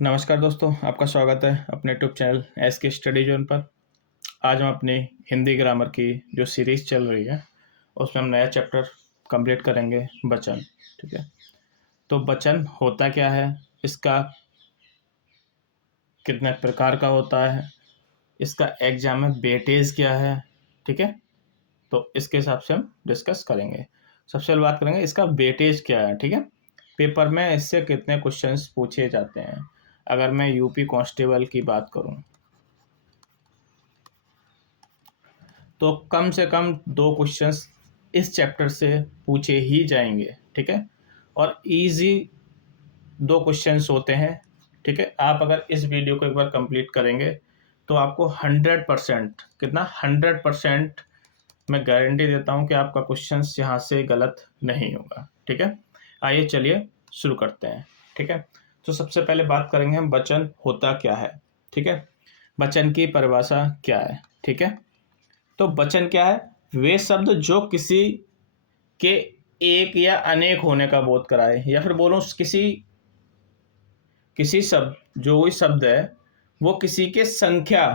नमस्कार दोस्तों, आपका स्वागत है अपने यूट्यूब चैनल एस के स्टडी जोन पर। आज हम अपनी हिंदी ग्रामर की जो सीरीज़ चल रही है उसमें हम नया चैप्टर कंप्लीट करेंगे, वचन। ठीक है, तो वचन होता क्या है, इसका कितने प्रकार का होता है, इसका एग्जाम में वेटेज क्या है। ठीक है, तो इसके हिसाब से हम डिस्कस करेंगे। सबसे पहले बात करेंगे इसका वेटेज क्या है। ठीक है, पेपर में इससे कितने क्वेश्चंस पूछे जाते हैं। अगर मैं यूपी कांस्टेबल की बात करूं तो कम से कम 2 क्वेश्चंस इस चैप्टर से पूछे ही जाएंगे। ठीक है, और इजी 2 क्वेश्चंस होते हैं। ठीक है, आप अगर इस वीडियो को एक बार कंप्लीट करेंगे तो आपको 100% कितना 100% मैं गारंटी देता हूं कि आपका क्वेश्चंस यहाँ से गलत नहीं होगा। ठीक है, आइए चलिए शुरू करते हैं। ठीक है, तो सबसे पहले बात करेंगे हम वचन होता क्या है। ठीक है, वचन की परिभाषा क्या है। ठीक है, तो वचन क्या है, वे शब्द जो किसी के एक या अनेक होने का बोध कराए, या फिर बोलो किसी किसी शब्द जो कोई शब्द है वो किसी के संख्या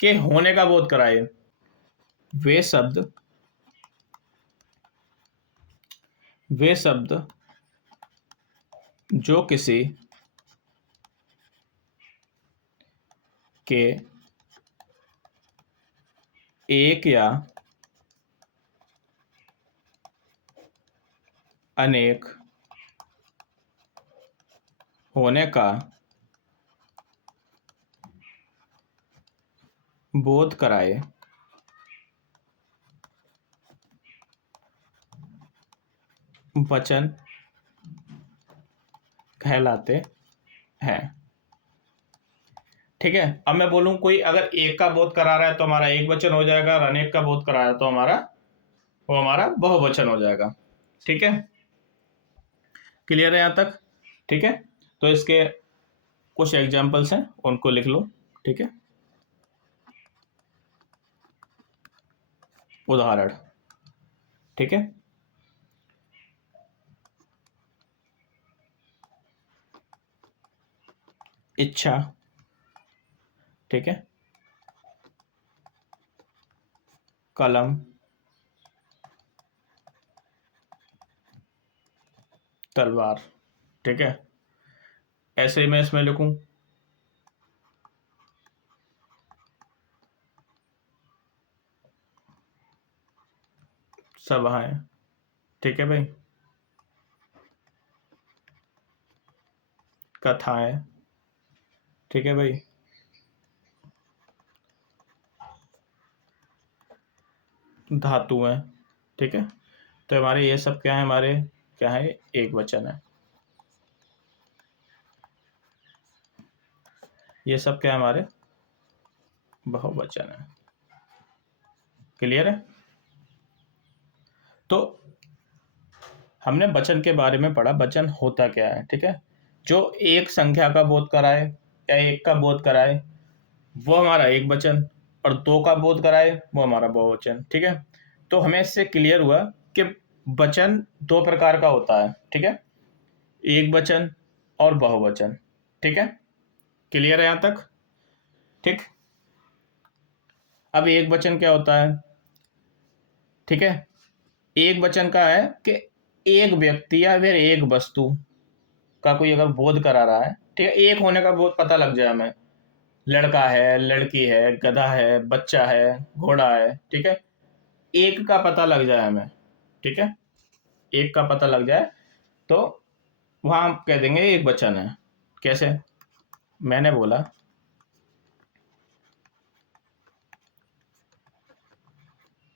के होने का बोध कराए। वे शब्द वे शब्द जो किसी के एक या अनेक होने का बोध कराए, वचन कहलाते हैं। ठीक है, अब मैं बोलूं कोई अगर एक का बोध करा रहा है तो हमारा एक वचन हो जाएगा, और अनेक का बोध करा रहा है तो हमारा बहुवचन हो जाएगा। ठीक है, क्लियर है यहाँ तक। ठीक है, तो इसके कुछ एग्जाम्पल्स हैं, उनको लिख लो। ठीक है, उदाहरण। ठीक है, इच्छा। ठीक है, कलम, तलवार। ठीक है, ऐसे ही मैं इसमें लिखूं सभाएं। ठीक है भाई, कथाएं। ठीक है भाई, धातुएं। ठीक है, तो हमारे ये सब क्या है, हमारे क्या है, एक वचन है। ये सब क्या है, हमारे बहुवचन है। क्लियर है। तो हमने वचन के बारे में पढ़ा, वचन होता क्या है। ठीक है, जो एक संख्या का बोध कराए या एक का बोध कराए वो हमारा एक वचन, और दो का बोध कराए वो हमारा बहुवचन। ठीक है, तो हमें इससे क्लियर हुआ कि वचन 2 प्रकार का होता है। ठीक है, एक वचन और बहुवचन। ठीक है, क्लियर है यहाँ तक। ठीक, अब एक वचन क्या होता है। ठीक है, एक वचन का है कि एक व्यक्ति या फिर एक वस्तु का कोई अगर बोध करा रहा है। ठीक है, एक होने का बोध पता लग जाए हमें, लड़का है, लड़की है, गधा है, बच्चा है, घोड़ा है। ठीक है, एक का पता लग जाए हमें। ठीक है, एक का पता लग जाए तो वहां हम कह देंगे एक वचन है। कैसे, मैंने बोला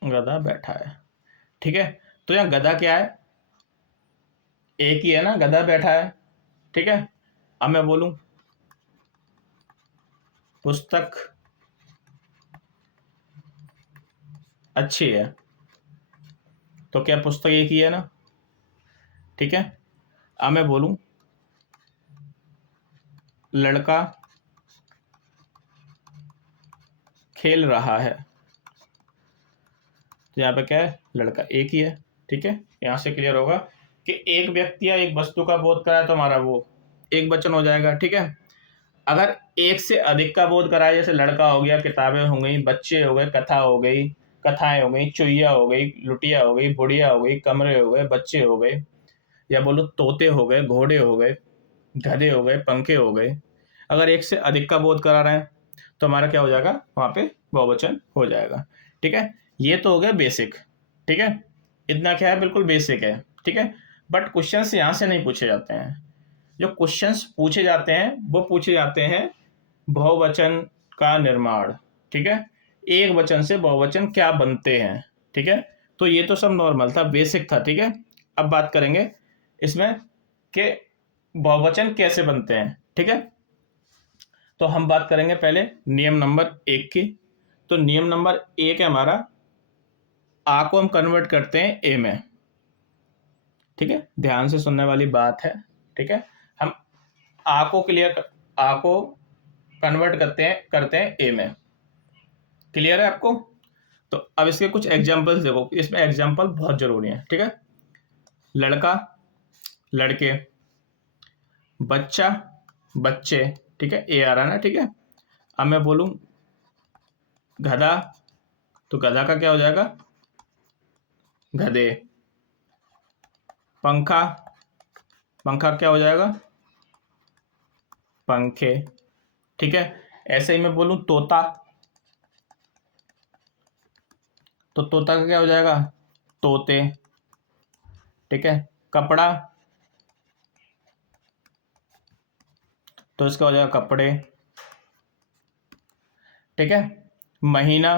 गधा बैठा है। ठीक है, तो यहाँ गधा क्या है, एक ही है ना, गधा बैठा है। ठीक है, अब मैं बोलूं पुस्तक अच्छी है, तो क्या पुस्तक एक ही है ना। ठीक है, अब मैं बोलूं लड़का खेल रहा है, तो यहाँ पे क्या है, लड़का एक ही है। ठीक है, यहाँ से क्लियर होगा कि एक व्यक्ति या एक वस्तु का बोध कराए तो हमारा वो एकवचन हो जाएगा, ठीक है। अगर एक से अधिक का बोध कराए, जैसे लड़का हो गया, किताबें हो गई, बच्चे हो गए, कथा हो गई, कथाएं हो गई, चुईया हो गई, लुटिया हो गई, बुढ़िया हो गई, कमरे हो गए, बच्चे हो गए, या बोलो तोते हो गए, घोड़े हो गए, गधे हो गए, पंखे हो गए। अगर एक से अधिक का बोध करा रहे हैं तो हमारा क्या हो जाएगा, वहाँ पे बहुवचन हो जाएगा, ठीक है। ये तो हो गया बेसिक, ठीक है। इतना क्या है, बिल्कुल बेसिक है, ठीक है। बट क्वेश्चंस यहाँ से नहीं पूछे जाते हैं। जो क्वेश्चंस पूछे जाते हैं वो पूछे जाते हैं बहुवचन का निर्माण, ठीक है। एक वचन से बहुवचन क्या बनते हैं, ठीक है। तो ये तो सब नॉर्मल था, बेसिक था, ठीक है। अब बात करेंगे इसमें कि बहुवचन कैसे बनते हैं, ठीक है। तो हम बात करेंगे पहले नियम नंबर 1 की। तो नियम नंबर 1 है हमारा, आ को हम कन्वर्ट करते हैं ए में, ठीक है। ध्यान से सुनने वाली बात है, ठीक है। हम आ को कन्वर्ट करते हैं ए में। क्लियर है आपको? तो अब इसके कुछ एग्जांपल्स देखो, इसमें एग्जांपल बहुत जरूरी है, ठीक है। लड़का, लड़के, बच्चा, बच्चे, ठीक है, ए आ रहा है ना, ठीक है। अब मैं बोलूं गधा, तो गधा का क्या हो जाएगा, गधे। पंखा, पंखा क्या हो जाएगा, पंखे, ठीक है। ऐसे ही मैं बोलूं तोता, तो तोता का क्या हो जाएगा, तोते, ठीक है। कपड़ा, तो इसका हो जाएगा कपड़े, ठीक है। महीना,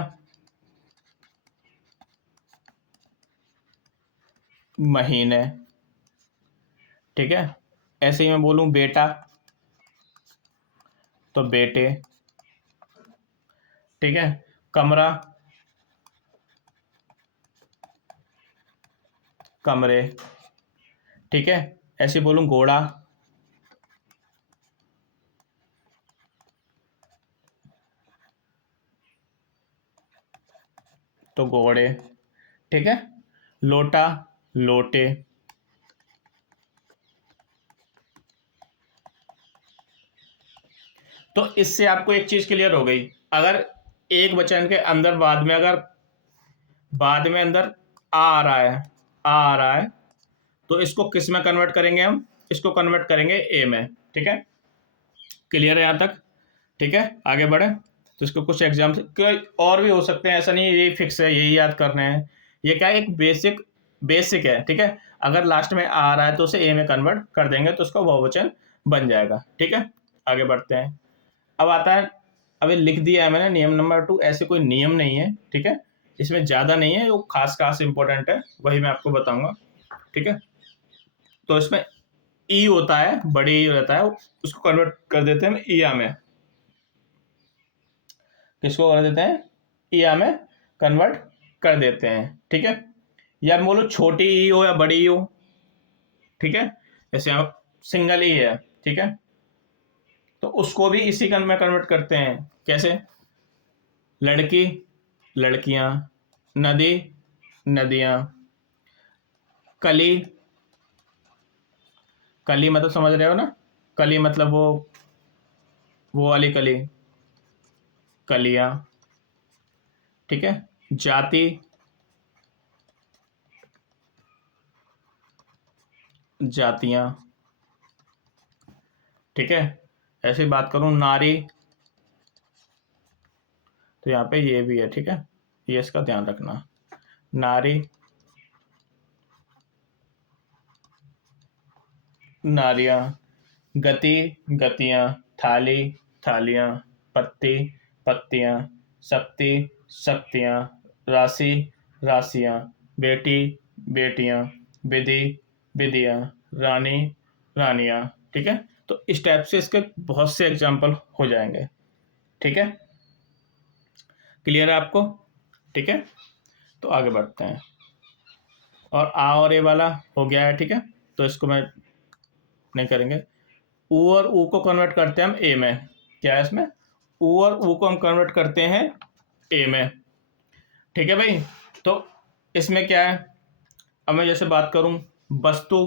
महीने, ठीक है। ऐसे ही मैं बोलूं बेटा, तो बेटे, ठीक है। कमरा, कमरे, ठीक है। ऐसे ही बोलूं घोड़ा, तो घोड़े, ठीक है। लोटा, लोटे, तो इससे आपको एक चीज क्लियर हो गई। अगर एक वचन के अंदर बाद में अंदर आ रहा है, आ रहा है, तो इसको किस में कन्वर्ट करेंगे हम, इसको कन्वर्ट करेंगे ए में, ठीक है। क्लियर है यहाँ तक, ठीक है। आगे बढ़े, तो इसको कुछ एग्जाम्स और भी हो सकते हैं, ऐसा नहीं है यही फिक्स है, यही याद करने हैं। ये क्या है, एक बेसिक है, ठीक है। अगर लास्ट में आ रहा है तो उसे ए में कन्वर्ट कर देंगे तो उसका बहुवचन बन जाएगा, ठीक है। आगे बढ़ते हैं। अब आता है, अभी लिख दिया है मैंने नियम नंबर 2, ऐसे कोई नियम नहीं है, ठीक है। इसमें ज़्यादा नहीं है, वो खास खास इंपॉर्टेंट है, वही मैं आपको बताऊंगा, ठीक है। तो इसमें ई होता है, बड़ी ई रहता है, उसको कन्वर्ट कर देते हैं ईया में। किसको कर देते हैं, ईया में कन्वर्ट कर देते हैं, ठीक है। या बोलो छोटी ई हो या बड़ी ई हो, ठीक है। जैसे यहाँ सिंगल ई है, ठीक है, तो उसको भी इसी में कन्वर्ट करते हैं। कैसे, लड़की, लड़कियां, नदी, नदियां, कली, कली मतलब समझ रहे हो ना, कली मतलब वो वाली कली, कलियां, ठीक है। जाति, जातियां, ठीक है। ऐसी बात करूं नारी, तो यहाँ पे ये भी है, ठीक है, ये इसका ध्यान रखना, नारी, नारियां, गति, गतियां, थाली, थालियां, पत्ती, पत्तियां, शक्ति, शक्तियां, राशि, राशियां, बेटी, बेटियां, विधि, विधियां, रानी, रानियां, ठीक है। तो इस टाइप से इसके बहुत से एग्जाम्पल हो जाएंगे, ठीक है। क्लियर है आपको, ठीक है। तो आगे बढ़ते हैं, और आ और ए वाला हो गया है, ठीक है। तो इसको मैं नहीं करेंगे। ऊ और ऊ को कन्वर्ट करते हैं हम ए में, क्या है इसमें, ऊ और ऊ को हम कन्वर्ट करते हैं ए में, ठीक है भाई। तो इसमें क्या है, अब मैं जैसे बात करूं, वस्तु,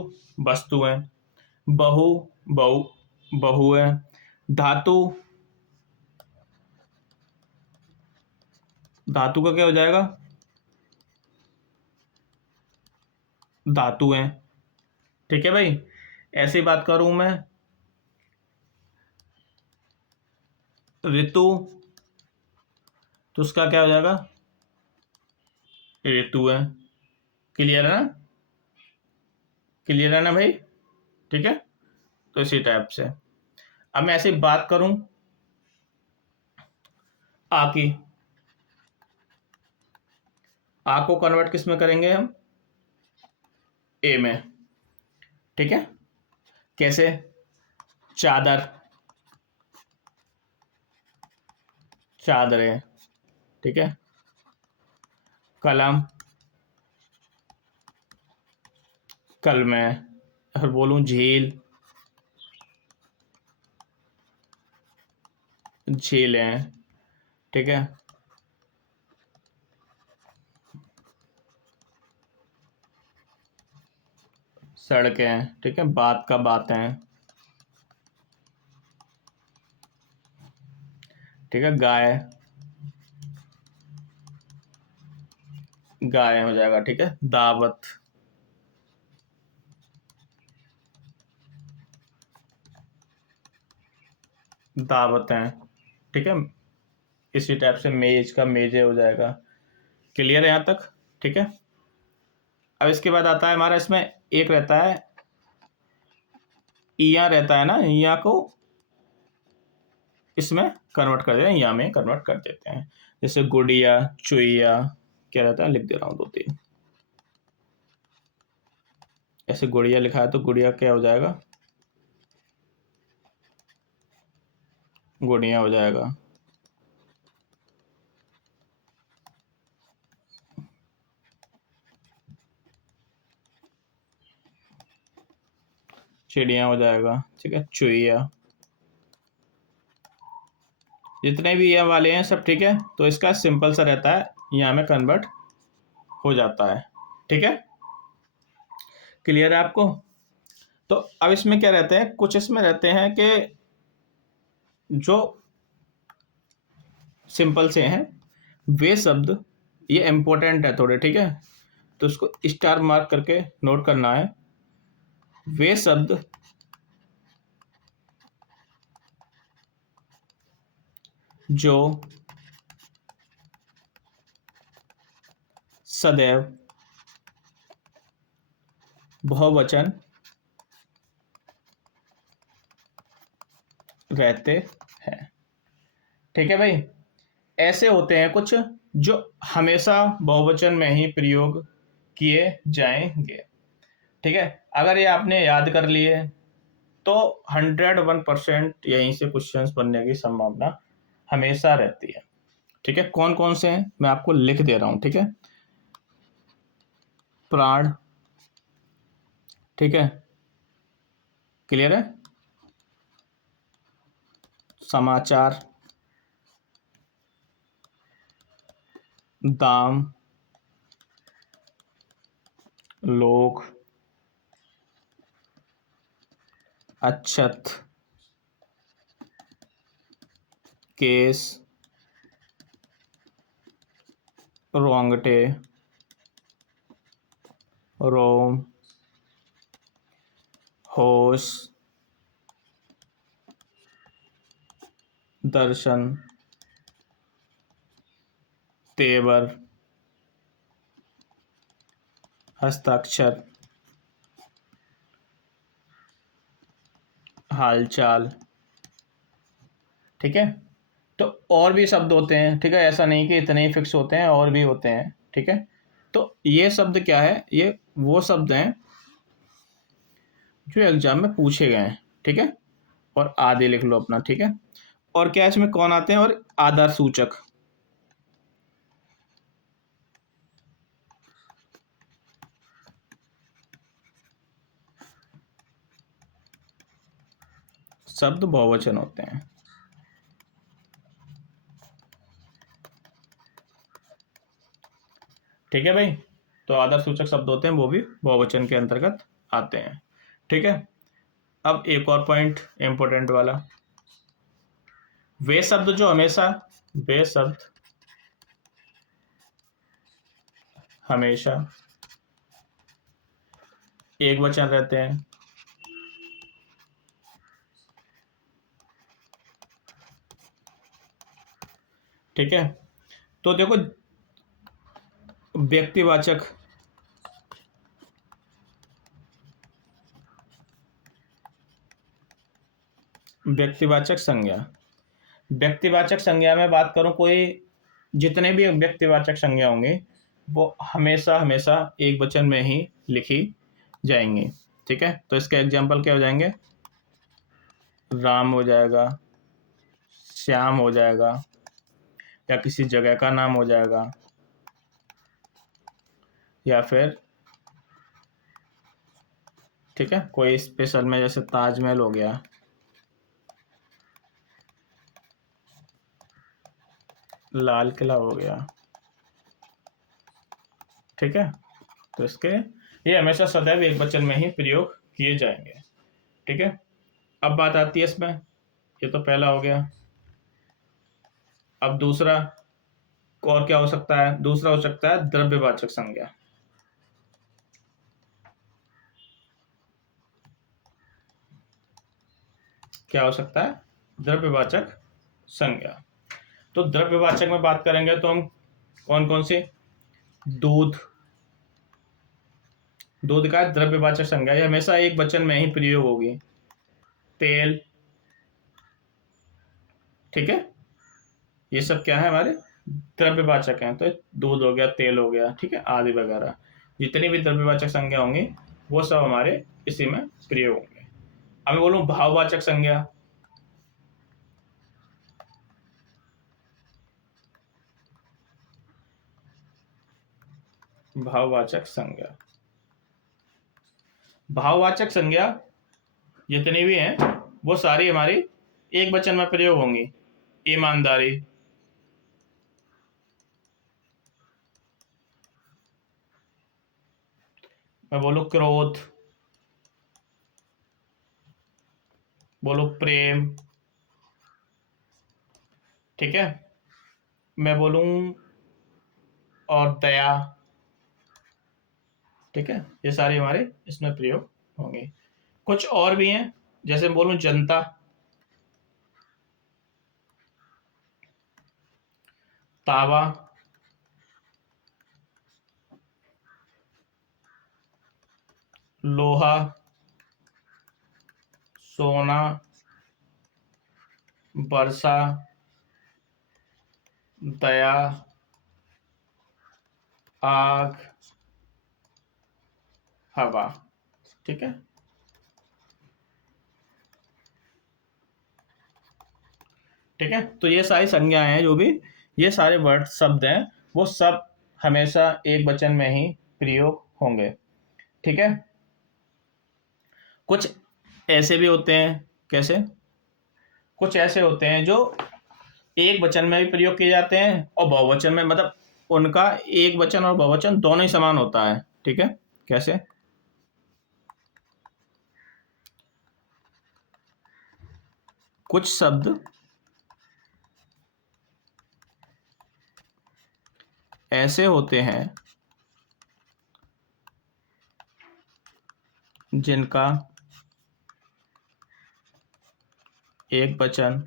वस्तु है, बहु, बहु, बहु है। धातु, धातु का क्या हो जाएगा? धातु है। ठीक है भाई। ऐसी बात करूं मैं, ऋतु, तो उसका क्या हो जाएगा? ऋतु है। क्लियर है ना? क्लियर है ना भाई? ठीक है। तो इसी टाइप से अब मैं ऐसी बात करूं आ की, आ को कन्वर्ट किस में करेंगे हम? ए में। ठीक है। कैसे? चादर, चादरें। ठीक है। कलम, कलमें। अगर बोलूं झील, झीलें। ठीक है। सड़कें। ठीक है। बात का बातें। ठीक है। गाय, गाय हो जाएगा। ठीक है। दावत, दावतें। ठीक है। इसी टाइप से मेज का मेजे हो जाएगा। क्लियर है यहाँ तक? ठीक है। अब इसके बाद आता है हमारा, इसमें एक रहता है इया, रहता है ना, इया को इसमें कन्वर्ट कर देते हैं, या में कन्वर्ट कर देते हैं। जैसे गुड़िया, चुईया, क्या रहता है, लिख दे रहा हूं दो तीन। ऐसे गुड़िया लिखा है तो गुड़िया क्या हो जाएगा? गुड़िया हो जाएगा। चिड़िया हो जाएगा। ठीक है। चुईया, जितने भी ये वाले हैं सब। ठीक है। तो इसका सिंपल सा रहता है, यहाँ में कन्वर्ट हो जाता है। ठीक है। क्लियर है आपको? तो अब इसमें क्या रहते हैं, कुछ इसमें रहते हैं कि जो सिंपल से हैं वे शब्द, ये इंपॉर्टेंट है थोड़े। ठीक है। तो उसको स्टार मार्क करके नोट करना है। वे शब्द जो सदैव बहुवचन रहते हैं। ठीक है भाई। ऐसे होते हैं कुछ जो हमेशा बहुवचन में ही प्रयोग किए जाएंगे। ठीक है। अगर ये आपने याद कर लिए तो 101% यहीं से क्वेश्चंस बनने की संभावना हमेशा रहती है। ठीक है। कौन कौन से हैं मैं आपको लिख दे रहा हूं। ठीक है। प्राण। ठीक है। क्लियर है? समाचार, दाम, लोग, अक्षत, केस, रोंगटे, रोम, होश, दर्शन, तेवर, हस्ताक्षर, हालचाल। ठीक है। तो और भी शब्द होते हैं। ठीक है। ऐसा नहीं कि इतने ही फिक्स होते हैं, और भी होते हैं। ठीक है। तो ये शब्द क्या है, ये वो शब्द हैं जो एग्जाम में पूछे गए हैं। ठीक है। और आधे लिख लो अपना। ठीक है। और क्या इसमें कौन आते हैं, और आधार सूचक। शब्द बहुवचन होते हैं। ठीक है भाई। तो आधार सूचक शब्द होते हैं, वो भी बहुवचन के अंतर्गत आते हैं। ठीक है। अब एक और पॉइंट इंपॉर्टेंट वाला, वे शब्द जो हमेशा, वे शब्द हमेशा एक वचन रहते हैं। ठीक है, तो देखो व्यक्तिवाचक, व्यक्तिवाचक संज्ञा, व्यक्तिवाचक संज्ञा में बात करूं, कोई जितने भी व्यक्तिवाचक संज्ञा होंगे वो हमेशा हमेशा एक वचन में ही लिखी जाएंगी। ठीक है, तो इसके एग्जाम्पल क्या हो जाएंगे, राम हो जाएगा, श्याम हो जाएगा, या किसी जगह का नाम हो जाएगा, या फिर ठीक है कोई स्पेशल में, जैसे ताजमहल हो गया, लाल किला हो गया। ठीक है, तो इसके ये हमेशा सदैव एक वचन में ही प्रयोग किए जाएंगे। ठीक है, अब बात आती है इसमें, ये तो पहला हो गया। अब दूसरा और क्या हो सकता है, दूसरा हो सकता है द्रव्यवाचक संज्ञा। क्या हो सकता है, द्रव्यवाचक संज्ञा। तो द्रव्यवाचक में बात करेंगे तो हम कौन कौन से, दूध, दूध का द्रव्यवाचक संज्ञा, ये हमेशा एक वचन में ही प्रयोग होगी। तेल, ठीक है, ये सब क्या है, हमारे द्रव्यवाचक हैं। तो दूध हो गया, तेल हो गया, ठीक है, आदि वगैरह जितनी भी द्रव्यवाचक संज्ञा होंगी वो सब हमारे इसी में प्रयोग होंगे। अब मैं बोलूं भाववाचक संज्ञा, भाववाचक संज्ञा, भाववाचक संज्ञा जितनी भी हैं वो सारी हमारी एक वचन में प्रयोग होंगी। ईमानदारी, मैं बोलूं क्रोध, बोलो प्रेम, ठीक है, मैं बोलूं और दया, ठीक है, ये सारे हमारे इसमें प्रयोग होंगे। कुछ और भी हैं, जैसे बोलूं जनता, तावा, लोहा, सोना, वर्षा, दया, आग, हवा। ठीक है, ठीक है, तो ये सारी संज्ञाएं हैं, जो भी ये सारे वर्ड शब्द हैं वो सब हमेशा एक वचन में ही प्रयोग होंगे। ठीक है, कुछ ऐसे भी होते हैं, कैसे, कुछ ऐसे होते हैं जो एक वचन में भी प्रयोग किए जाते हैं और बहुवचन में, मतलब उनका एक वचन और बहुवचन दोनों ही समान होता है। ठीक है, कैसे, कुछ शब्द ऐसे होते हैं जिनका एक वचन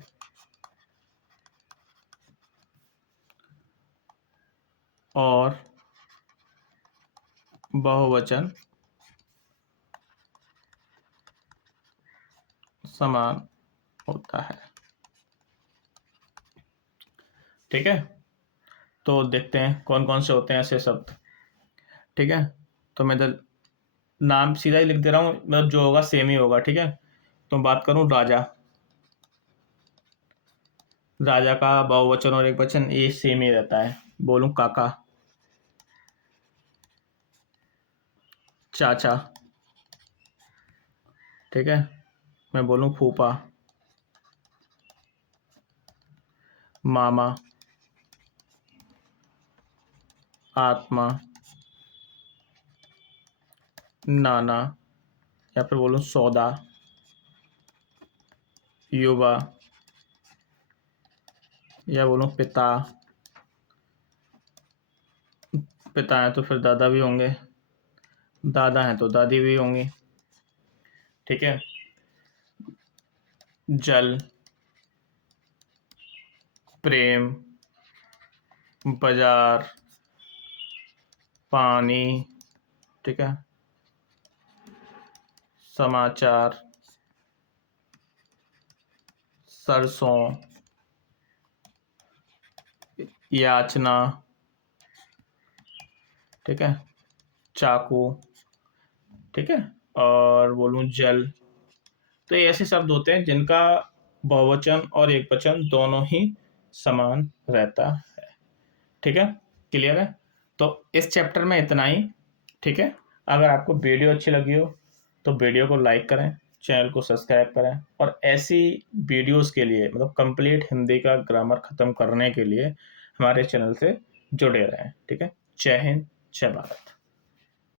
और बहुवचन समान होता है। ठीक है, तो देखते हैं कौन कौन से होते हैं ऐसे शब्द। ठीक है, तो मैं इधर नाम सीधा ही लिख दे रहा हूँ, मतलब जो होगा सेम ही होगा। ठीक है, तो बात करूँ राजा, राजा का बहुवचन और एक वचन ये सेम ही रहता है। बोलूं काका, चाचा, ठीक है, मैं बोलूं फूफा, मामा, आत्मा, नाना, या फिर बोलूं सौदा, युवा, या बोलूं पिता, पिता है तो फिर दादा भी होंगे, दादा है तो दादी भी होंगी, ठीक है। जल, प्रेम, बाजार, पानी, ठीक है, समाचार, सरसों, याचना, ठीक है, चाकू, ठीक है, और बोलूं जल। तो ये ऐसे शब्द होते हैं जिनका बहुवचन और एकवचन दोनों ही समान रहता है, ठीक है, क्लियर है। तो इस चैप्टर में इतना ही, ठीक है। अगर आपको वीडियो अच्छी लगी हो तो वीडियो को लाइक करें, चैनल को सब्सक्राइब करें, और ऐसी वीडियोस के लिए, मतलब कंप्लीट हिंदी का ग्रामर खत्म करने के लिए हमारे चैनल से जुड़े रहें, ठीक है। जय हिंद, जय भारत।